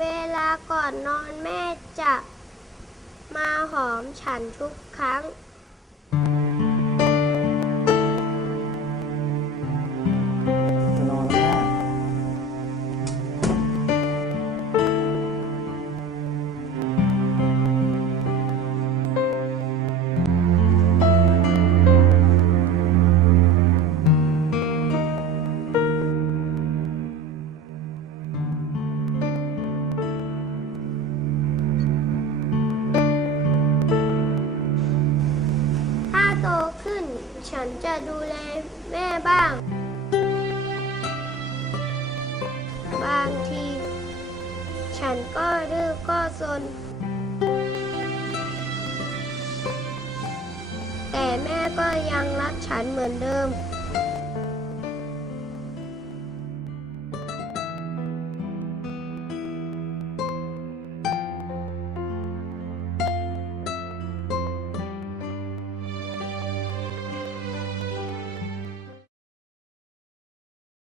เวลาก่อนนอนแม่จะมาหอมฉันทุกครั้ง ฉันจะดูแลแม่บ้าง บางที ฉันก็ดื้อก็ซน แต่แม่ก็ยังรักฉันเหมือนเดิม